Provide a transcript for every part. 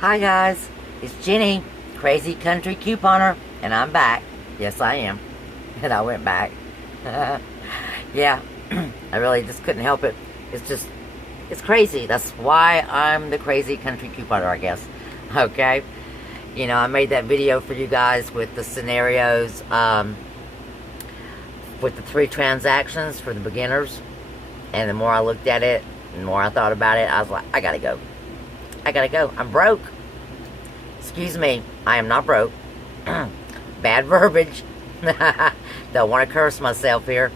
Hi guys, it's Jenny, Crazy Country Couponer, and I'm back. Yes, I am. And I went back. Yeah, I really just couldn't help it. It's crazy. That's why I'm the Crazy Country Couponer, I guess. Okay? You know, I made that video for you guys with the scenarios, with the 3 transactions for the beginners. And the more I looked at it, the more I thought about it, I was like, I gotta go. I gotta go. I'm broke. Excuse me, I am not broke. Bad verbiage. Don't want to curse myself here.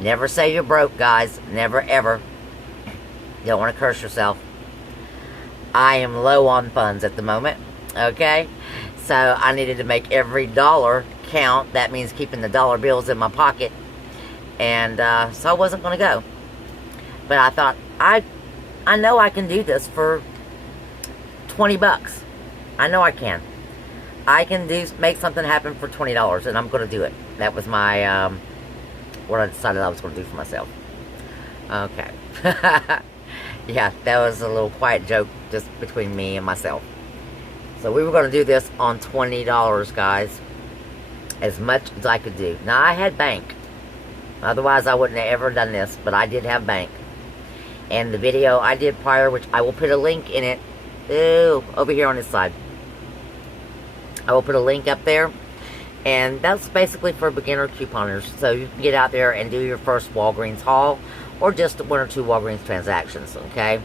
Never say you're broke, guys. Never, ever. Don't want to curse yourself. I am low on funds at the moment. Okay? So I needed to make every dollar count. That means keeping the dollar bills in my pocket. And so I wasn't going to go. But I thought, I know I can do this for 20 bucks. I know I can. I can make something happen for $20, and I'm going to do it. That was my, what I decided I was going to do for myself. Okay. Yeah, that was a little quiet joke just between me and myself. So we were going to do this on $20, guys. As much as I could do. Now, I had bank. Otherwise, I wouldn't have ever done this, but I did have bank. And the video I did prior, which I will put a link in it, over here on this side. I will put a link up there. And that's basically for beginner couponers. So you can get out there and do your first Walgreens Haul. Or just 1 or 2 Walgreens transactions. Okay.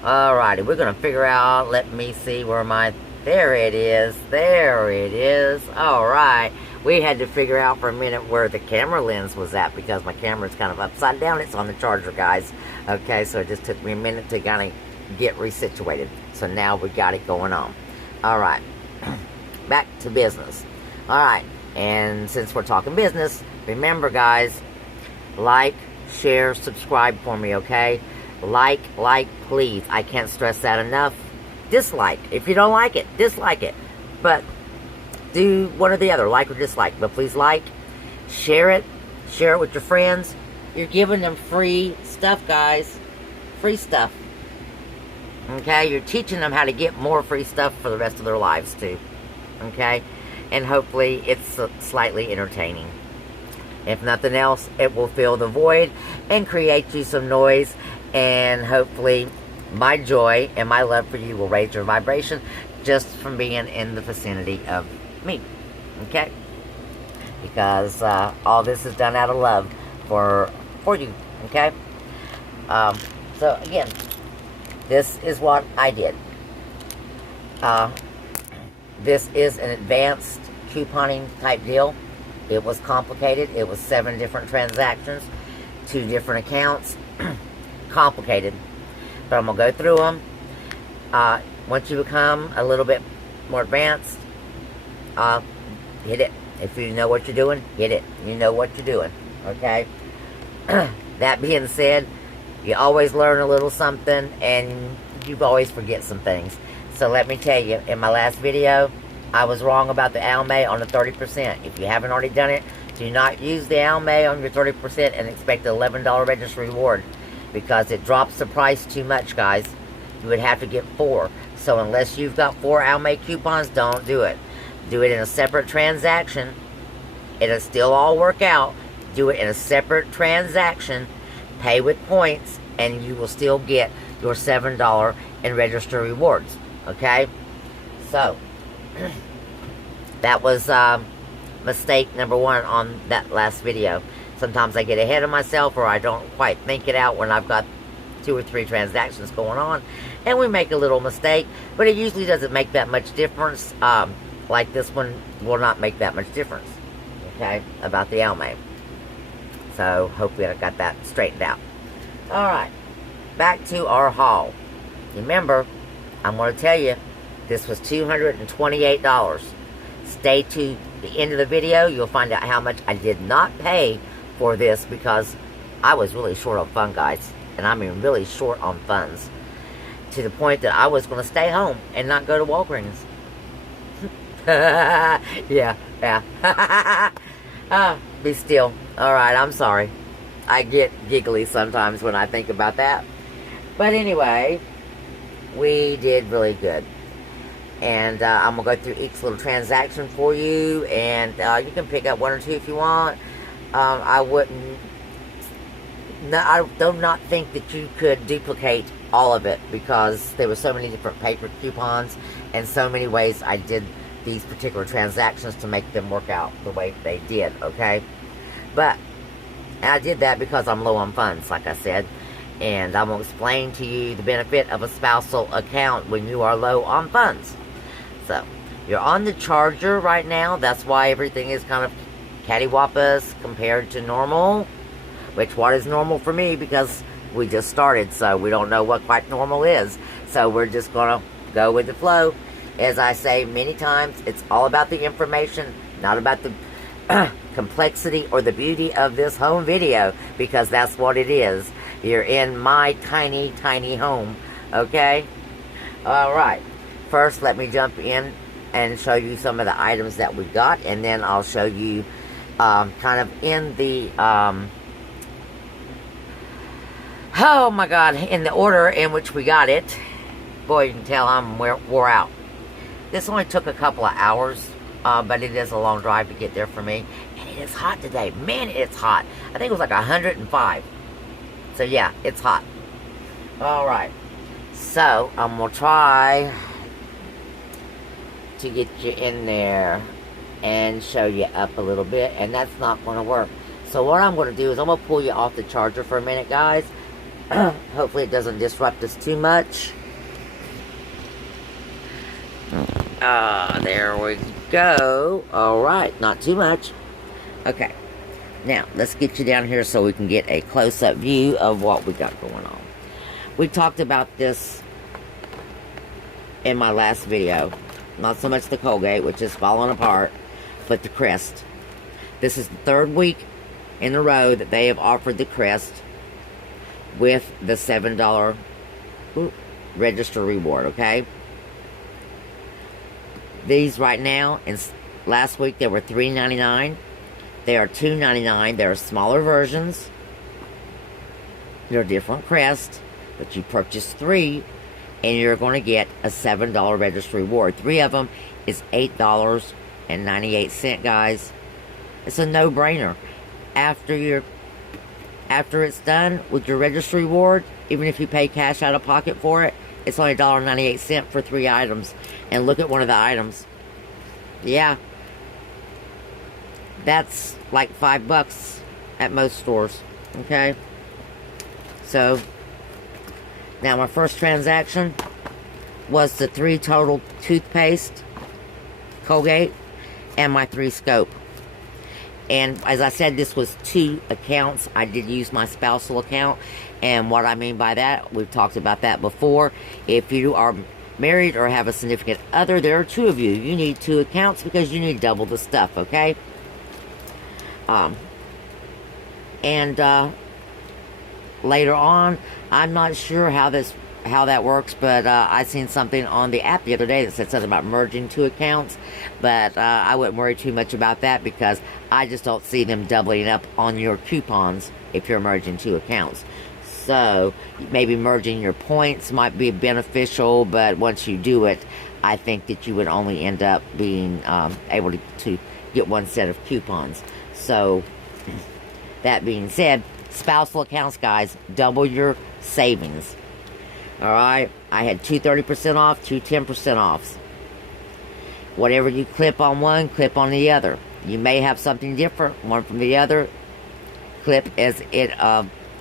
Alrighty. We're going to figure out. Let me see where my... There it is. There it is. Alright. We had to figure out for a minute where the camera lens was at. Because my camera's kind of upside down. It's on the charger, guys. Okay. So it just took me a minute to kind of get resituated. So now we got it going on. Alright. Back to business. Alright. And since we're talking business, remember, guys, like, share, subscribe for me, okay? Like, please. I can't stress that enough. Dislike. If you don't like it, dislike it. But do one or the other, like or dislike. But please like, share it with your friends. You're giving them free stuff, guys. Free stuff. Okay? You're teaching them how to get more free stuff for the rest of their lives, too. Okay? And hopefully it's slightly entertaining. If nothing else, it will fill the void and create you some noise. And hopefully my joy and my love for you will raise your vibration just from being in the vicinity of me. Okay? Because all this is done out of love for you. Okay? So again, this is what I did. This is an advanced couponing type deal. It was complicated. It was 7 different transactions, 2 different accounts. Complicated. But I'm going to go through them. Once you become a little bit more advanced, hit it. If you know what you're doing, hit it. You know what you're doing. Okay? That being said, you always learn a little something, and you always forget some things. So let me tell you, in my last video, I was wrong about the Almay on the 30%. If you haven't already done it, do not use the Almay on your 30% and expect the $11 registry reward. Because it drops the price too much, guys. You would have to get 4. So unless you've got 4 Almay coupons, don't do it. Do it in a separate transaction. It'll still all work out. Do it in a separate transaction. Pay with points. And you will still get your $7 in registry rewards. Okay? So... that was mistake number 1 on that last video. Sometimes I get ahead of myself, or I don't quite think it out when I've got 2 or 3 transactions going on, and we make a little mistake, but it usually doesn't make that much difference. Like this one will not make that much difference, okay, about the Almay. So hopefully I got that straightened out. Alright, back to our haul. Remember, I'm going to tell you, this was $228. Stay to the end of the video. You'll find out how much I did not pay for this because I was really short on funds, guys. And I mean really short on funds. To the point that I was going to stay home and not go to Walgreens. Yeah. Be still. Alright, I'm sorry. I get giggly sometimes when I think about that. But anyway, we did really good. And I'm going to go through each little transaction for you. And you can pick up one or two if you want. I wouldn't... No, I do not think that you could duplicate all of it, because there were so many different paper coupons and so many ways I did these particular transactions to make them work out the way they did, okay? But I did that because I'm low on funds, like I said. And I'm going to explain to you the benefit of a spousal account when you are low on funds. So, you're on the charger right now. That's why everything is kind of cattywampus compared to normal. Which, what is normal for me? Because we just started, so we don't know what quite normal is. So, we're just going to go with the flow. As I say many times, it's all about the information, not about the complexity or the beauty of this home video. Because that's what it is. You're in my tiny, tiny home. Okay? Alright. First, let me jump in and show you some of the items that we got. And then I'll show you kind of in the... oh my God, in the order in which we got it. Boy, you can tell I'm wore out. This only took a couple of hours, but it is a long drive to get there for me. And it is hot today. Man, it's hot. I think it was like 105. So yeah, it's hot. Alright. So, I'm going to try to get you in there and show you up a little bit. And that's not going to work. So what I'm going to do is I'm going to pull you off the charger for a minute, guys. Hopefully it doesn't disrupt us too much. There we go. Alright, not too much. Okay. Now, let's get you down here so we can get a close-up view of what we got going on. We talked about this in my last video. Not so much the Colgate, which is falling apart, but the Crest. This is the third week in a row that they have offered the Crest with the $7 register reward, okay? These right now, and last week they were $3.99. They are $2.99. They are smaller versions. They're different Crest, but you purchase 3, and you're going to get a $7 register reward. 3 of them is $8.98, guys. It's a no-brainer. After it's done with your register reward, even if you pay cash out of pocket for it, it's only $1.98 for 3 items. And look at one of the items. Yeah. That's like $5 at most stores. Okay? So, now my first transaction was the 3 total toothpaste, Colgate, and my 3 scope. And as I said, this was 2 accounts. I did use my spousal account. And what I mean by that, we've talked about that before. If you are married or have a significant other, there are 2 of you. You need 2 accounts because you need double the stuff, okay? Later on, I'm not sure how that works, but I seen something on the app the other day that said something about merging 2 accounts, but I wouldn't worry too much about that because I just don't see them doubling up on your coupons if you're merging 2 accounts. So maybe merging your points might be beneficial, but once you do it, I think that you would only end up being able to get 1 set of coupons. So that being said, spousal accounts, guys, double your savings. Alright, I had 2 30% off, 2 10% offs. Whatever you clip on one, clip on the other. You may have something different, one from the other. Clip as it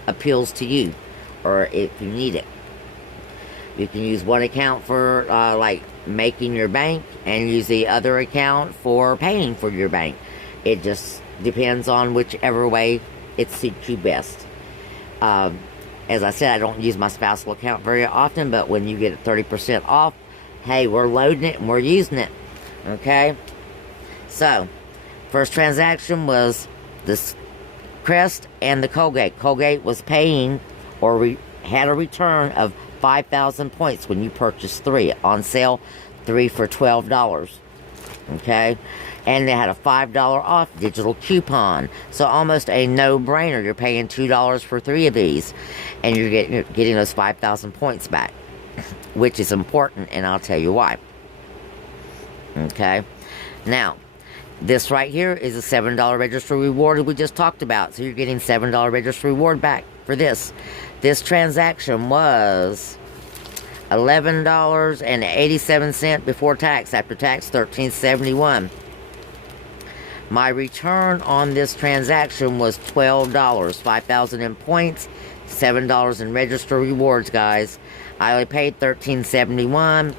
appeals to you, or if you need it. You can use one account for like making your bank, and use the other account for paying for your bank. It just depends on whichever way it suits you best. As I said, I don't use my spousal account very often, but when you get 30% off, hey, we're loading it and we're using it. Okay? So, first transaction was this Crest and the Colgate. Colgate was paying or had a return of 5,000 points when you purchased 3. On sale, 3 for $12. Okay? And they had a $5 off digital coupon. So almost a no-brainer. You're paying $2 for 3 of these. And you're getting those 5,000 points back. which is important, and I'll tell you why. Okay, now this right here is a $7 register reward we just talked about. So you're getting $7 register reward back for this. This transaction was $11.87 before tax. After tax, $13.71. My return on this transaction was $12. 5,000 in points, $7 in register rewards, guys. I only paid $13.71.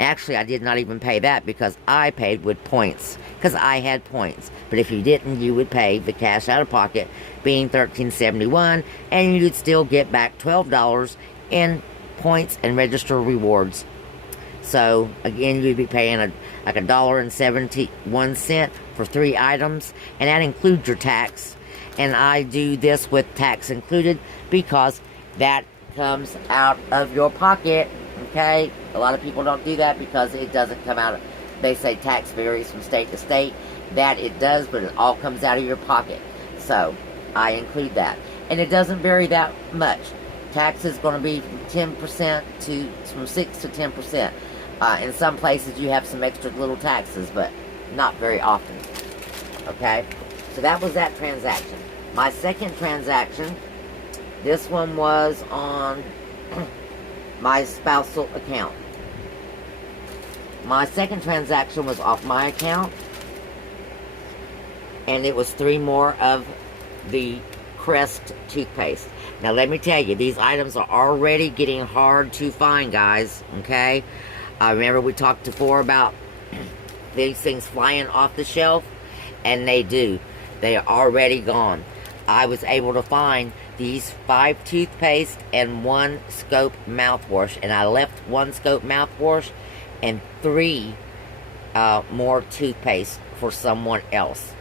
Actually, I did not even pay that because I paid with points. Because I had points. But if you didn't, you would pay the cash out of pocket, being $13.71, and you'd still get back $12 in points and register rewards. So, again, you'd be paying like $1.71 for 3 items, and that includes your tax. And I do this with tax included because that comes out of your pocket. Okay, a lot of people don't do that because it doesn't come out. They say tax varies from state to state. That it does, but it all comes out of your pocket. So I include that, and it doesn't vary that much. Tax is going to be from 10% to from 6 to 10%. In some places you have some extra little taxes, but not very often. Okay, so that was that transaction. My second transaction. This one was on my spousal account. My second transaction was off my account, and it was 3 more of the Crest toothpaste. Now let me tell you, these items are already getting hard to find, guys. Okay, remember we talked before about these things flying off the shelf, and they do. They are already gone. I was able to find these 5 toothpaste and 1 Scope mouthwash, and I left 1 Scope mouthwash and 3 more toothpaste for someone else.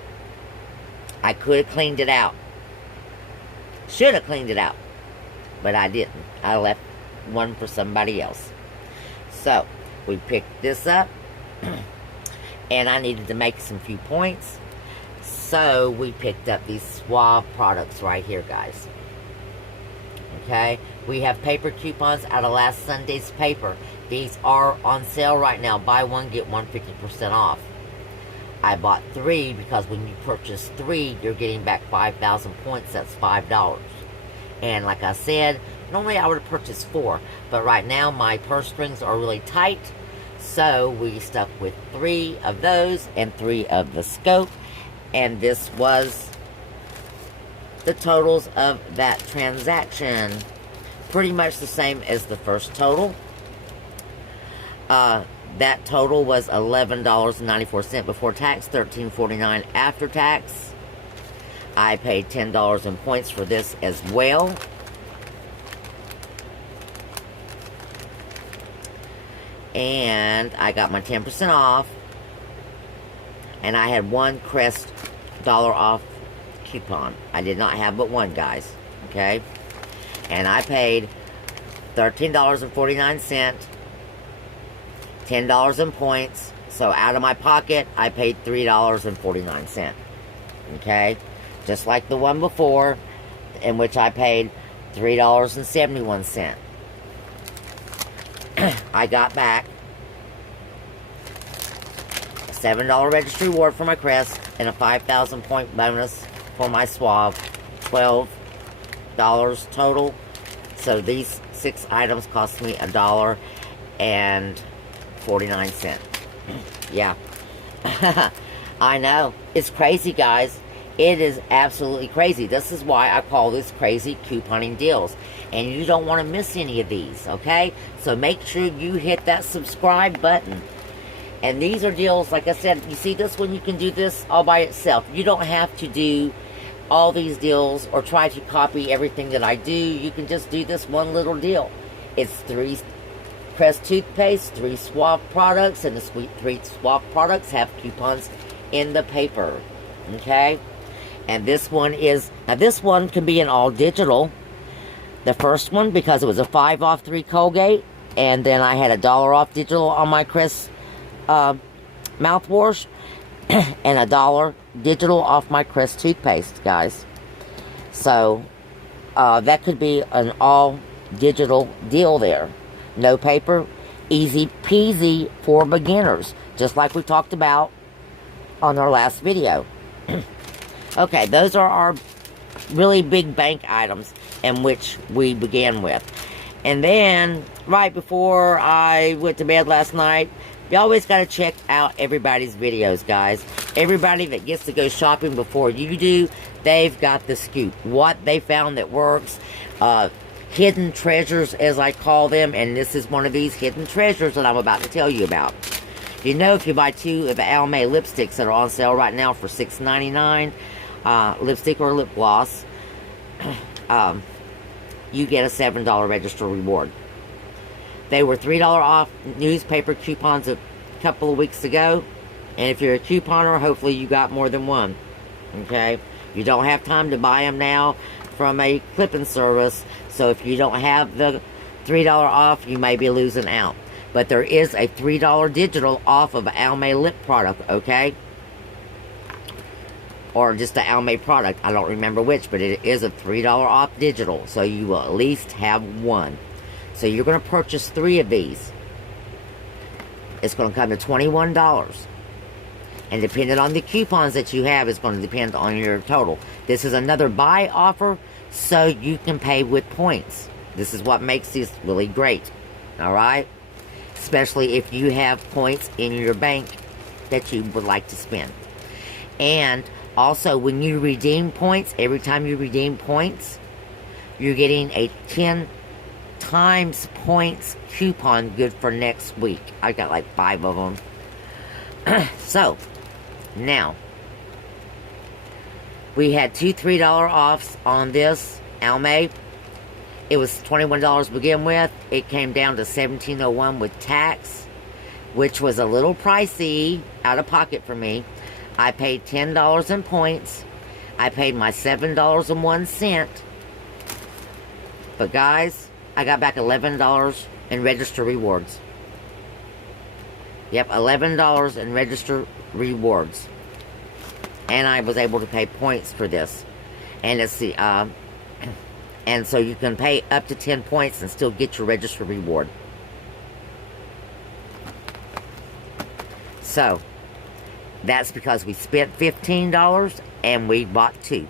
I could have cleaned it out. Should have cleaned it out, but I didn't. I left 1 for somebody else. So we picked this up, and I needed to make some few points. So we picked up these Suave products right here, guys. Okay, we have paper coupons out of last Sunday's paper. These are on sale right now. Buy one, get one 50% off. I bought 3 because when you purchase 3, you're getting back 5,000 points. That's $5. And like I said, normally I would have purchased 4, but right now my purse strings are really tight, so we stuck with 3 of those and 3 of the Scope. And this was the totals of that transaction. Pretty much the same as the first total. That total was $11.94 before tax, $13.49 after tax. I paid $10 in points for this as well. And I got my 10% off. And I had 1 Crest dollar off coupon. I did not have but 1, guys. Okay? And I paid $13.49, $10 in points. So out of my pocket, I paid $3.49. Okay? Just like the one before, in which I paid $3.71. I got back $7 registry reward for my Crest and a 5,000 point bonus for my Suave. $12 total. So these 6 items cost me $1.49. Yeah. I know. It's crazy, guys. It is absolutely crazy. This is why I call this crazy couponing deals. And you don't want to miss any of these, okay? So make sure you hit that subscribe button. And these are deals, like I said, you see this one, you can do this all by itself. You don't have to do all these deals or try to copy everything that I do. You can just do this one little deal. It's 3 Crest toothpaste, 3 Suave products, and the 3 Suave products have coupons in the paper. Okay? And this one is, now this one can be in all digital. The first one, because it was a 5 off 3 Colgate, and then I had $1 off digital on my Crest mouthwash, and $1 digital off my Crest toothpaste, guys. So that could be an all digital deal there. no paper, easy peasy for beginners, just like we talked about on our last video. Okay, those are our really big bank items in which we began with. And then, right before I went to bed last night, you always got to check out everybody's videos, guys. Everybody that gets to go shopping before you do, they've got the scoop. What they found that works. Hidden treasures, as I call them. And this is one of these hidden treasures that I'm about to tell you about. You know, if you buy 2 of the Almay lipsticks that are on sale right now for $6.99, lipstick or lip gloss, you get a $7 register reward. They were $3 off newspaper coupons a couple of weeks ago. And if you're a couponer, hopefully you got more than one. Okay? You don't have time to buy them now from a clipping service. So if you don't have the $3 off, you may be losing out. But there is a $3 digital off of an Almay lip product, okay? Or just an Almay product. I don't remember which, but it is a $3 off digital. So you will at least have one. So you're going to purchase 3 of these. It's going to come to $21. And depending on the coupons that you have, it's going to depend on your total. This is another buy offer, so you can pay with points. This is what makes this really great. Alright? Especially if you have points in your bank that you would like to spend. And also, when you redeem points, every time you redeem points, you're getting a 10 times points coupon good for next week. I got like 5 of them. So, now, we had 2 $3 offs on this Almay. It was $21 to begin with. It came down to $17.01 with tax, which was a little pricey out of pocket for me. I paid $10 in points. I paid my $7.01. But guys, I got back $11 in register rewards. Yep, $11 in register rewards. And I was able to pay points for this. And it's the, and so you can pay up to 10 points and still get your register reward. So, that's because we spent $15 and we bought 2.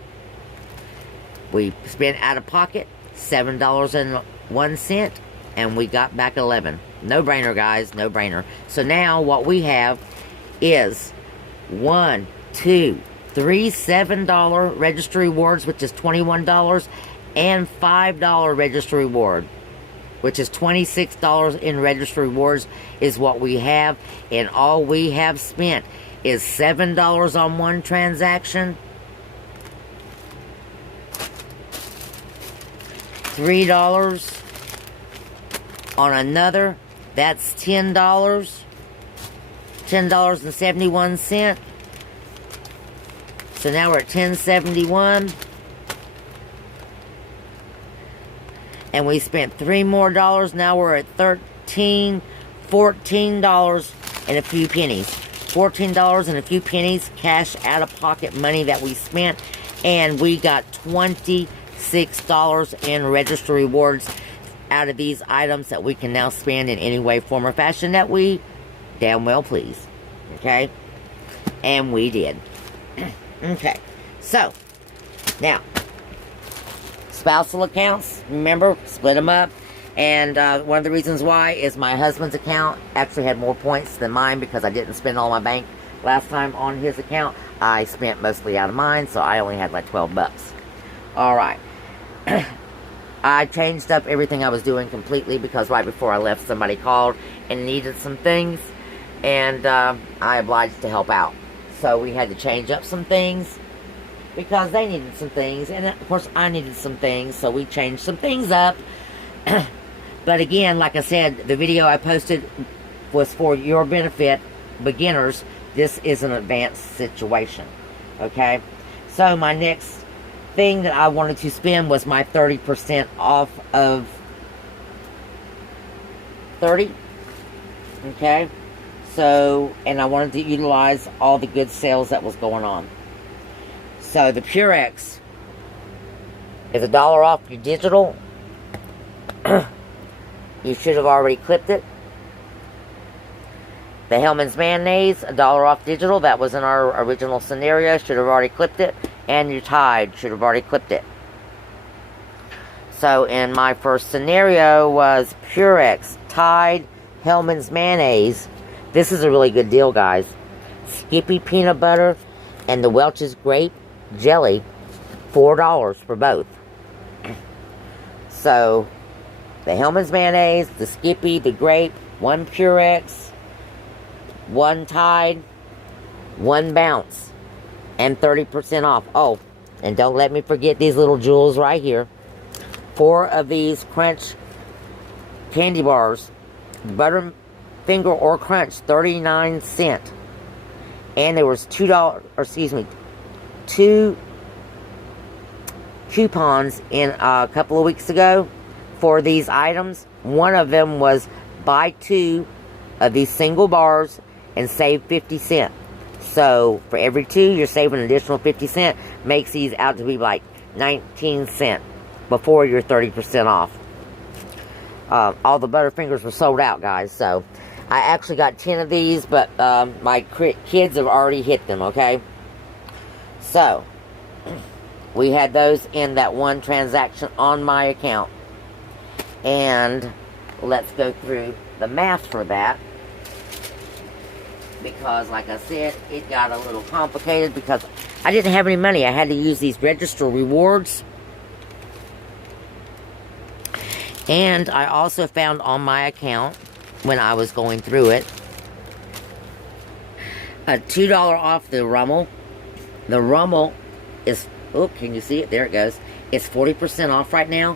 We spent out of pocket $7.01 and we got back 11. No brainer, guys, no brainer. So now what we have is 1, 2, 3 $7 register rewards, which is $21, and $5 register reward, which is $26 in register rewards, is what we have. And all we have spent is $7 on one transaction, $3 on another. That's $10. $10.71. So now we're at $10.71. And we spent $3 more. Now we're at $14 and a few pennies. $14 and a few pennies cash out of pocket money that we spent. And we got $26 in register rewards out of these items that we can now spend in any way, form, or fashion that we damn well please. Okay? And we did. Okay. So, now, spousal accounts, remember, split them up. And one of the reasons why is my husband's account actually had more points than mine because I didn't spend all my bank last time on his account. I spent mostly out of mine, so I only had like 12 bucks. Alright. I changed up everything I was doing completely because right before I left, somebody called and needed some things. And I obliged to help out. So we had to change up some things because they needed some things. And of course, I needed some things. So we changed some things up. But again, like I said, the video I posted was for your benefit, beginners. This is an advanced situation. Okay? So my next thing that I wanted to spend was my 30% off of 30. Okay? So, and I wanted to utilize all the good sales that was going on. So the Purex is $1 off your digital. You should have already clipped it. The Hellmann's mayonnaise, $1 off digital. That was in our original scenario. Should have already clipped it. And your Tide should have already clipped it. So in my first scenario was Purex, Tide, Hellmann's mayonnaise. This is a really good deal, guys. Skippy peanut butter and the Welch's grape jelly, $4 for both. So the Hellmann's mayonnaise, the Skippy, the grape, 1 Purex, 1 Tide, 1 Bounce, and 30% off. Oh, and don't let me forget these little jewels right here. 4 of these Crunch candy bars, Butterfinger or Crunch, 39¢. And there was $2, or excuse me, 2 coupons in a couple of weeks ago for these items. One of them was buy 2 of these single bars and save 50 cents. So for every 2, you're saving an additional 50 cents. Makes these out to be like 19 cents before you're 30% off. All the Butterfingers were sold out, guys. So I actually got 10 of these, but my kids have already hit them, okay? So we had those in that one transaction on my account. And let's go through the math for that. Because, like I said, it got a little complicated because I didn't have any money. I had to use these register rewards. And I also found on my account, when I was going through it, a $2 off the Rummel. The Rummel is, oh, can you see it? There it goes. It's 40% off right now.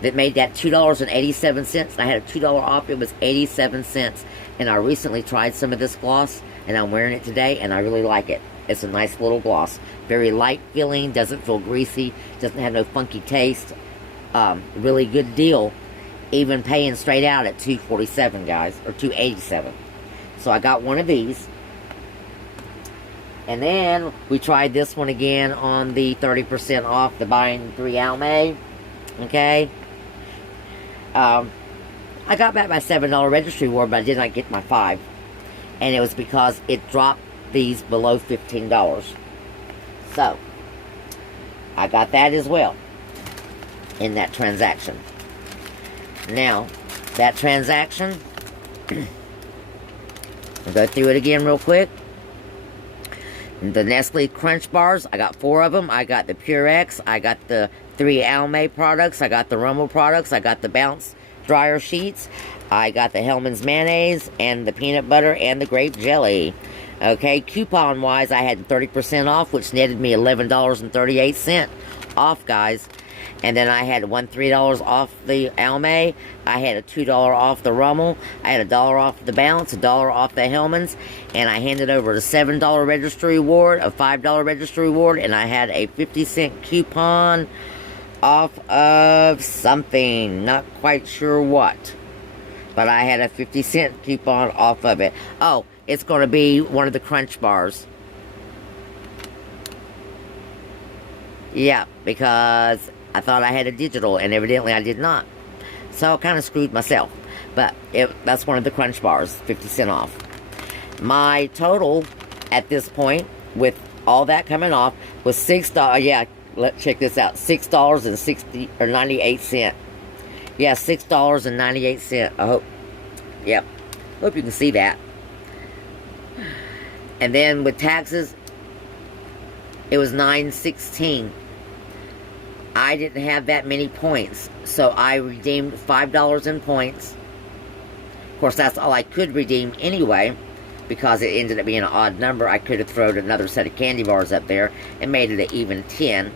That made that $2.87. I had a $2 off. It was 87 cents. And I recently tried some of this gloss, and I'm wearing it today, and I really like it. It's a nice little gloss. Very light feeling, doesn't feel greasy, doesn't have no funky taste. Really good deal. Even paying straight out at $2.47, guys, or $2.87. So I got one of these. And then we tried this one again on the 30% off, the buying 3 Almay. Okay. I got back my $7 registry reward, but I did not get my 5. And it was because it dropped these below $15. So, I got that as well in that transaction. Now, that transaction, I'll go through it again real quick. The Nestle Crunch Bars, I got 4 of them. I got the Purex, I got the 3 Almay products, I got the Rummel products, I got the Bounce dryer sheets, I got the Hellmann's mayonnaise, and the peanut butter, and the grape jelly. Okay, coupon-wise, I had 30% off, which netted me $11.38 off, guys. And then I had $3 off the Almay. I had a $2 off the Rummel. I had $1 off the Bounce, $1 off the Hellmann's. And I handed over a $7 registry reward, a $5 registry reward, and I had a 50-cent coupon off of something. Not quite sure what. But I had a 50-cent coupon off of it. Oh, it's going to be one of the Crunch Bars. Yeah, because I thought I had a digital, and evidently I did not. So I kind of screwed myself. But that's one of the Crunch Bars, 50 cents off. My total at this point, with all that coming off, was $6. Yeah, let's check this out. $6.98. Yeah, $6.98. I hope. Yep. Hope you can see that. And then with taxes, it was $9.16. I didn't have that many points, so I redeemed $5 in points. Of course, that's all I could redeem anyway, because it ended up being an odd number. I could have thrown another set of candy bars up there and made it an even 10.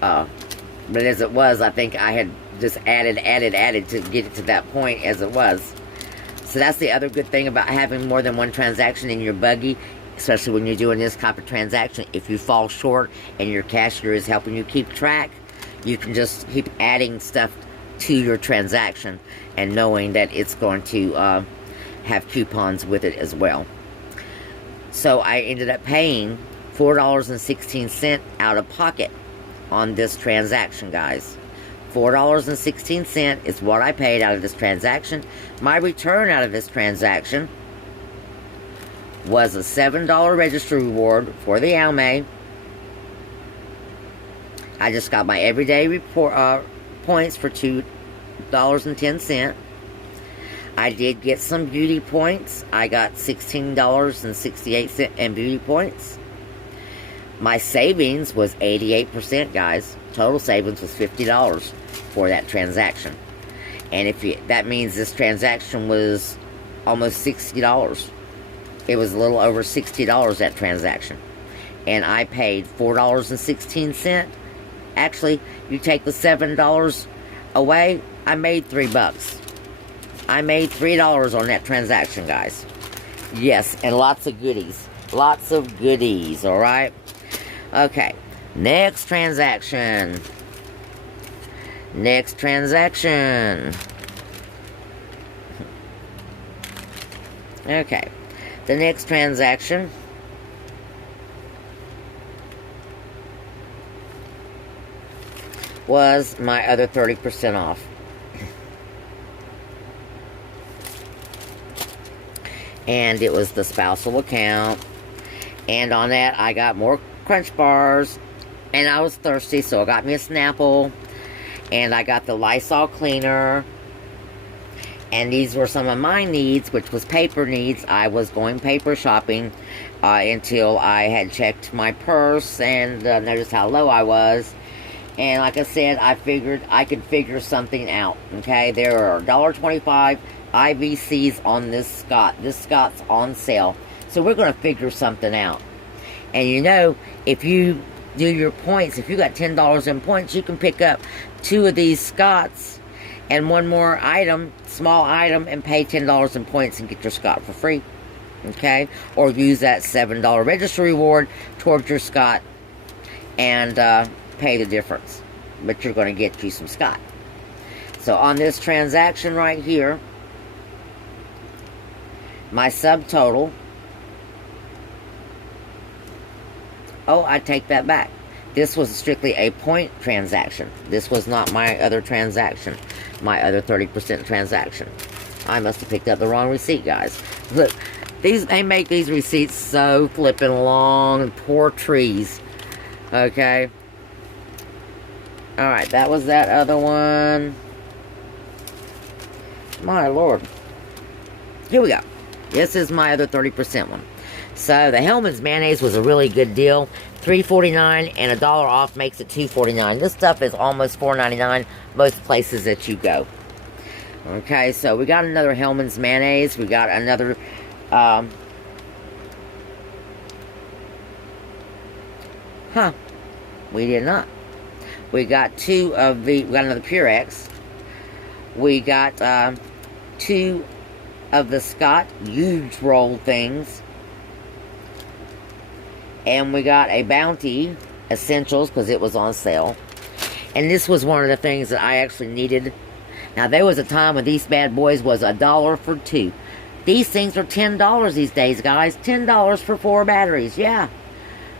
But as it was, I think I had just added to get it to that point as it was. So that's the other good thing about having more than one transaction in your buggy, especially when you're doing this type of transaction. If you fall short and your cashier is helping you keep track, you can just keep adding stuff to your transaction and knowing that it's going to have coupons with it as well. So I ended up paying $4.16 out of pocket on this transaction, guys. $4.16 is what I paid out of this transaction. My return out of this transaction was a $7 registry reward for the Almay. I just got my everyday report points for $2.10. I did get some beauty points. I got $16.68 in beauty points. My savings was 88%, guys. Total savings was $50 for that transaction. And that means this transaction was almost $60. It was a little over $60, that transaction. And I paid $4.16. Actually, you take the $7 away, I made $3. I made $3 on that transaction, guys. Yes, and lots of goodies. Lots of goodies, alright? Okay, next transaction. Next transaction. Okay, the next transaction was my other 30% off. And it was the spousal account. And on that, I got more Crunch Bars. And I was thirsty, so I got me a Snapple. And I got the Lysol cleaner. And these were some of my needs, which was paper needs. I was going paper shopping until I had checked my purse and noticed how low I was. And like I said, I figured I could figure something out. Okay, there are $1.25 IVCs on this Scott. This Scott's on sale. So we're going to figure something out. And you know, if you do your points, if you got $10 in points, you can pick up 2 of these Scotts and one more item, small item, and pay $10 in points and get your Scott for free. Okay? Or use that $7 registry reward towards your Scott and pay the difference. But you're going to get you some Scott. So on this transaction right here, my subtotal, oh, I take that back. This was strictly a point transaction. This was not my other transaction. My other 30% transaction. I must have picked up the wrong receipt, guys. Look, they make these receipts so flippin' long. Poor trees. Okay. Alright, that was that other one. My lord. Here we go. This is my other 30% one. So, the Hellmann's mayonnaise was a really good deal. $3.49 and $1 off makes it $2.49. This stuff is almost $4.99 most places that you go. Okay, so we got another Hellmann's mayonnaise. We got another we did not. We got we got another Purex. We got 2 of the Scott huge roll things. And we got a Bounty Essentials because it was on sale. And this was one of the things that I actually needed. Now, there was a time when these bad boys was $1 for 2. These things are $10 these days, guys. $10 for 4 batteries, yeah.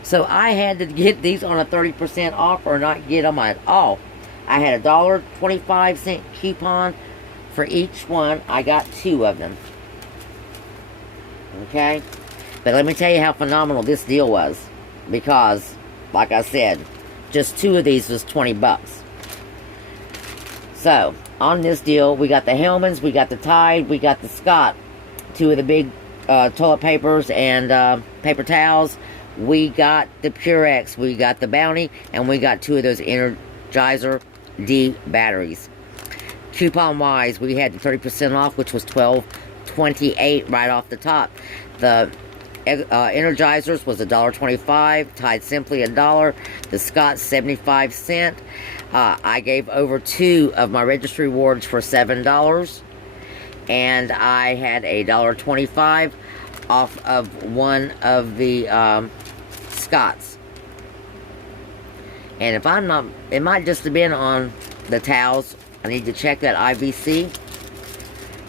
So I had to get these on a 30% off or not get them at all. I had a $1.25 coupon for each one. I got 2 of them. Okay? But let me tell you how phenomenal this deal was. Because, like I said, just 2 of these was $20. So, on this deal, we got the Hellmann's, we got the Tide, we got the Scott. 2 of the big toilet papers and paper towels. We got the Purex, we got the Bounty, and we got 2 of those Energizer D batteries. Coupon-wise, we had the 30% off, which was $12.28 right off the top. The Energizers was $1.25. Tide Simply $1. The Scott 75 cents. I gave over 2 of my registry rewards for $7. And I had a $1.25 off of one of the Scotts. And if I'm not, it might just have been on the towels. I need to check that IVC.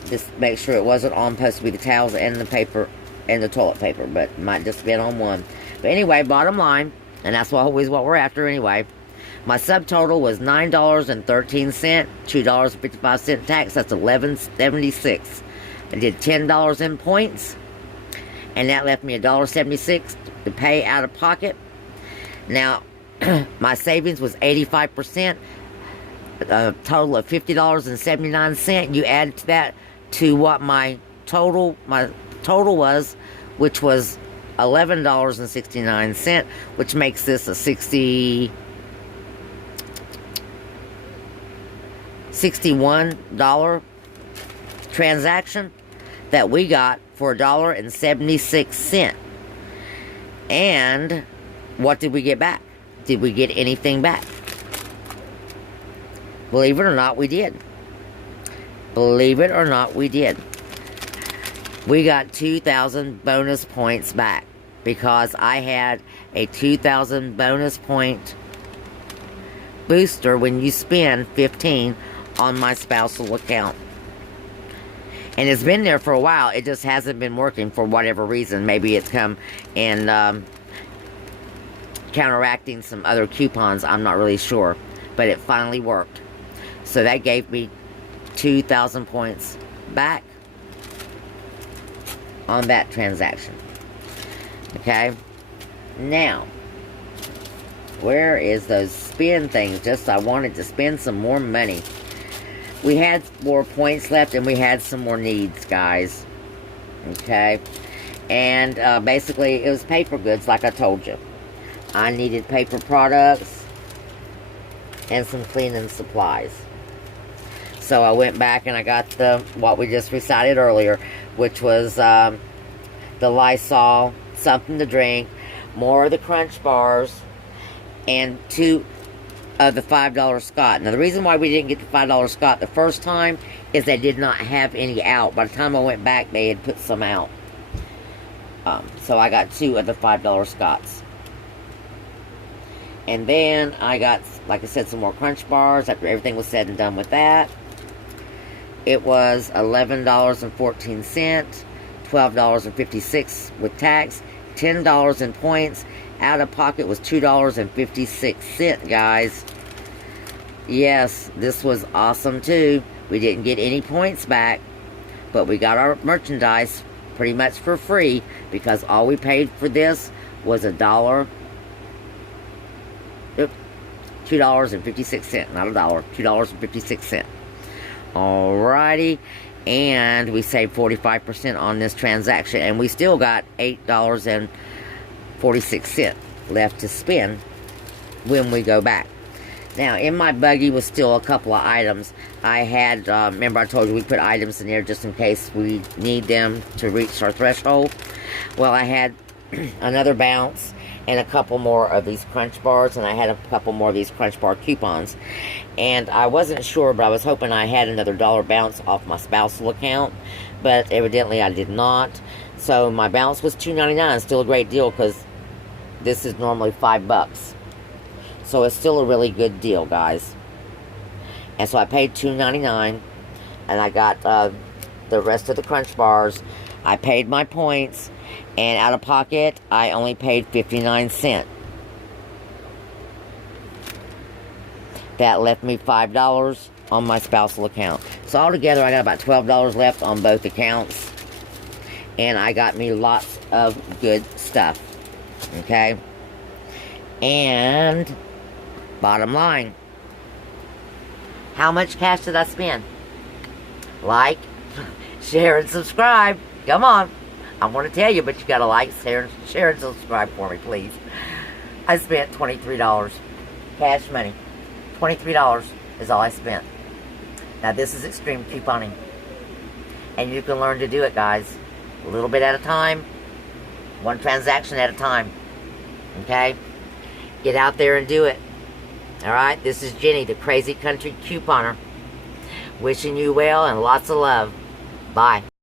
Just make sure it wasn't on supposed to be the towels and the paper and the toilet paper, but it might just have been on one. But anyway, bottom line, and that's always what we're after anyway. My subtotal was $9.13, $2.55 tax. That's $11.76. I did $10 in points, and that left me $1.76 to pay out of pocket. Now, my savings was 85%, a total of $50.79. You add to that to what my total was, which was $11.69, which makes this a $61 transaction that we got for $1.76. And what did we get back? Did we get anything back? Believe it or not, we did. Believe it or not, we did. We got 2,000 bonus points back because I had a 2,000 bonus point booster when you spend 15 on my spousal account. And it's been there for a while. It just hasn't been working for whatever reason. Maybe it's come in counteracting some other coupons. I'm not really sure. But it finally worked. So that gave me 2,000 points back on that transaction. Okay? Now, where is those spend things? Just I wanted to spend some more money. We had more points left, and we had some more needs, guys. Okay? And basically, it was paper goods, like I told you. I needed paper products and some cleaning supplies. So I went back and I got what we just recited earlier, which was the Lysol, something to drink, more of the Crunch bars, and 2 of the $5 Scott. Now, the reason why we didn't get the $5 Scott the first time is they did not have any out. By the time I went back, they had put some out. So I got 2 of the $5 Scotts. And then I got, like I said, some more Crunch bars after everything was said and done with that. It was $11.14, $12.56 with tax, $10 in points. Out of pocket was $2.56, guys. Yes, this was awesome too. We didn't get any points back, but we got our merchandise pretty much for free because all we paid for this was $2.56, not $2.56. Alrighty, and we saved 45% on this transaction, and we still got $8.46 left to spend when we go back. Now, in my buggy was still a couple of items. I had, remember I told you we put items in there just in case we need them to reach our threshold. Well, I had another bounce and a couple more of these Crunch bars, and I had a couple more of these Crunch bar coupons. And I wasn't sure, but I was hoping I had another dollar bounce off my spousal account, but evidently I did not. So my balance was $2.99, still a great deal because this is normally $5. So it's still a really good deal, guys. And so I paid $2.99, and I got the rest of the Crunch bars. I paid my points, and out of pocket, I only paid 59 cents. That left me $5 on my spousal account. So altogether, I got about $12 left on both accounts. And I got me lots of good stuff. Okay? And bottom line, how much cash did I spend? Like, share, and subscribe. Come on. I want to tell you, but you got to like, share, and subscribe for me, please. I spent $23. Cash money. $23 is all I spent. Now, this is extreme couponing. And you can learn to do it, guys. A little bit at a time. One transaction at a time. Okay? Get out there and do it. Alright? This is Jenny, the Crazy Country Couponer. Wishing you well and lots of love. Bye.